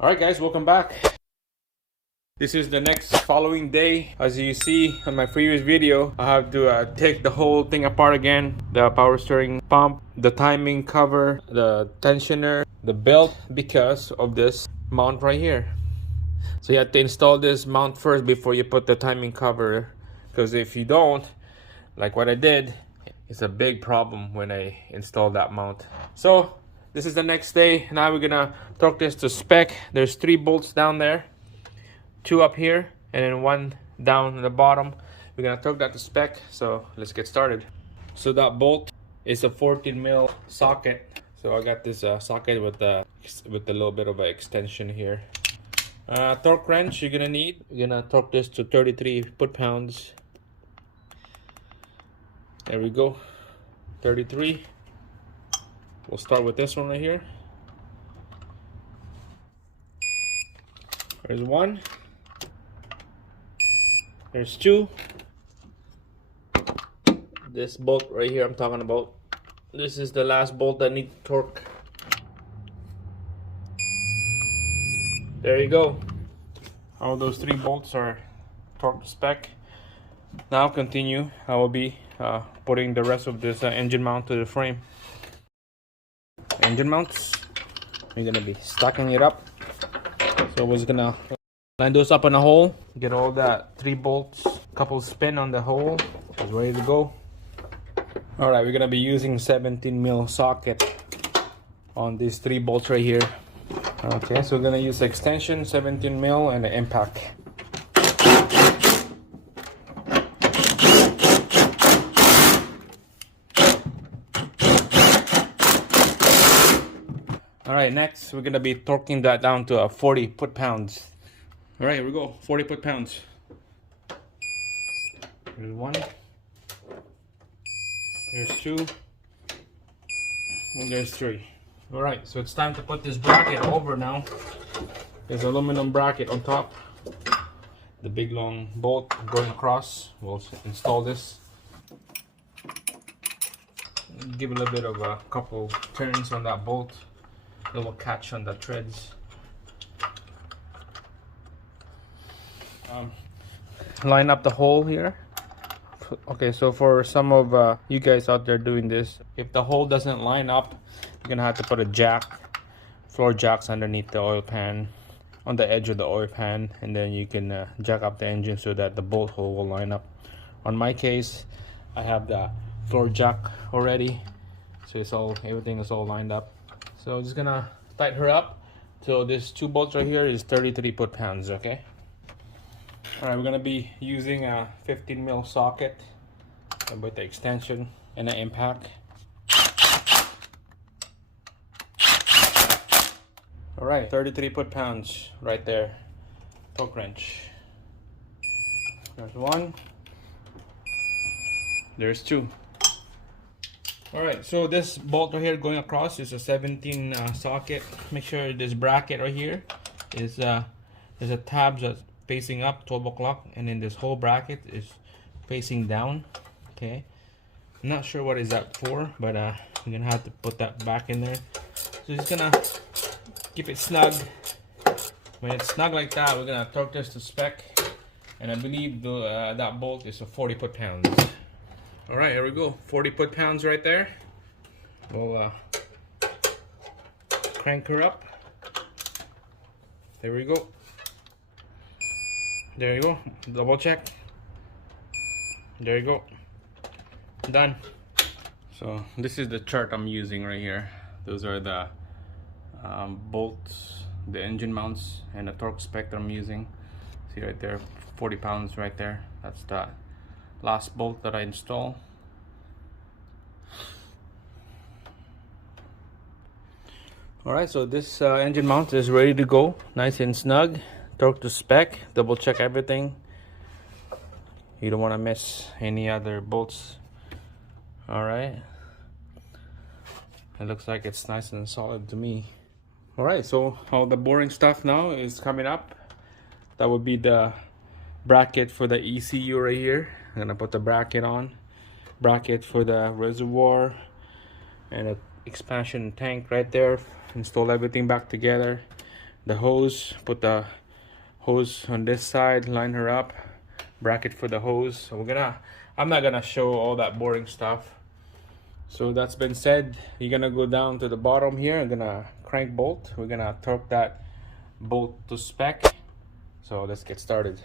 Alright guys, welcome back. This is the next following day. As you see on my previous video, I have to take the whole thing apart again. The power steering pump, the timing cover, the tensioner, the belt, because of this mount right here. So you have to install this mount first before you put the timing cover, because if you don't, like what I did, it's a big problem when I install that mount. So this is the next day. Now we're gonna torque this to spec. There's 3 bolts down there, 2 up here, and then 1 down at the bottom. We're gonna torque that to spec, so let's get started. So that bolt is a 14 mil socket. So I got this socket with a little bit of an extension here. Torque wrench you're gonna need. You're gonna torque this to 33 foot-pounds. There we go, 33. We'll start with this one right here. There's 1. There's 2. This bolt right here I'm talking about. This is the last bolt that needs torque. There you go. All those 3 bolts are torque to spec. Now continue. I will be putting the rest of this engine mount to the frame. Engine mounts, we're gonna be stacking it up. So we're just gonna line those up in a hole, get all that 3 bolts, couple spin on the hole, it's ready to go. All right, we're gonna be using 17 mil socket on these 3 bolts right here. Okay, so we're gonna use extension 17 mil and an impact. Alright, next we're gonna be torquing that down to 40 foot-pounds. Alright, here we go, 40 foot-pounds. There's 1. There's 2. And there's 3. Alright, so it's time to put this bracket over now. There's an aluminum bracket on top. The big long bolt going across. We'll install this. Give a little bit of a couple turns on that bolt. It will catch on the threads. Line up the hole here. Okay, so for some of you guys out there doing this, if the hole doesn't line up, you're gonna have to put a jack, floor jacks underneath the oil pan, on the edge of the oil pan, and then you can jack up the engine so that the bolt hole will line up. On my case, I have the floor jack already, so everything is all lined up. So I'm just gonna tighten her up. So this 2 bolts right here is 33 foot-pounds, okay? Alright, we're gonna be using a 15 mil socket with the extension and an impact. Alright, 33 foot-pounds right there. Torque wrench. There's 1. There's 2. Alright, so this bolt right here going across is a 17 socket. Make sure this bracket right here is there's a tab that's facing up 12 o'clock, and then this whole bracket is facing down. Okay, I'm not sure what is that for, but I'm gonna have to put that back in there. So just gonna keep it snug. When it's snug like that, we're gonna torque this to spec, and I believe that bolt is a 40 foot-pounds. Alright, here we go, 40 foot-pounds right there. We'll crank her up. There we go. There you go, double check. There you go, done. So this is the chart I'm using right here. Those are the bolts, the engine mounts, and the torque spec that I'm using. See right there, 40 pounds right there. That's the last bolt that I install. Alright, so this engine mount is ready to go, nice and snug. Torque to spec, double check everything. You don't want to miss any other bolts. Alright, it looks like it's nice and solid to me. Alright, so all the boring stuff now is coming up. That would be the bracket for the ECU right here. I'm gonna put the bracket on, bracket for the reservoir, and an expansion tank right there. Install everything back together. the hose, put the hose on this side, line her up, bracket for the hose. So I'm not gonna show all that boring stuff. So that's been said, you're gonna go down to the bottom here. I'm gonna crank bolt. We're gonna torque that bolt to spec. So let's get started.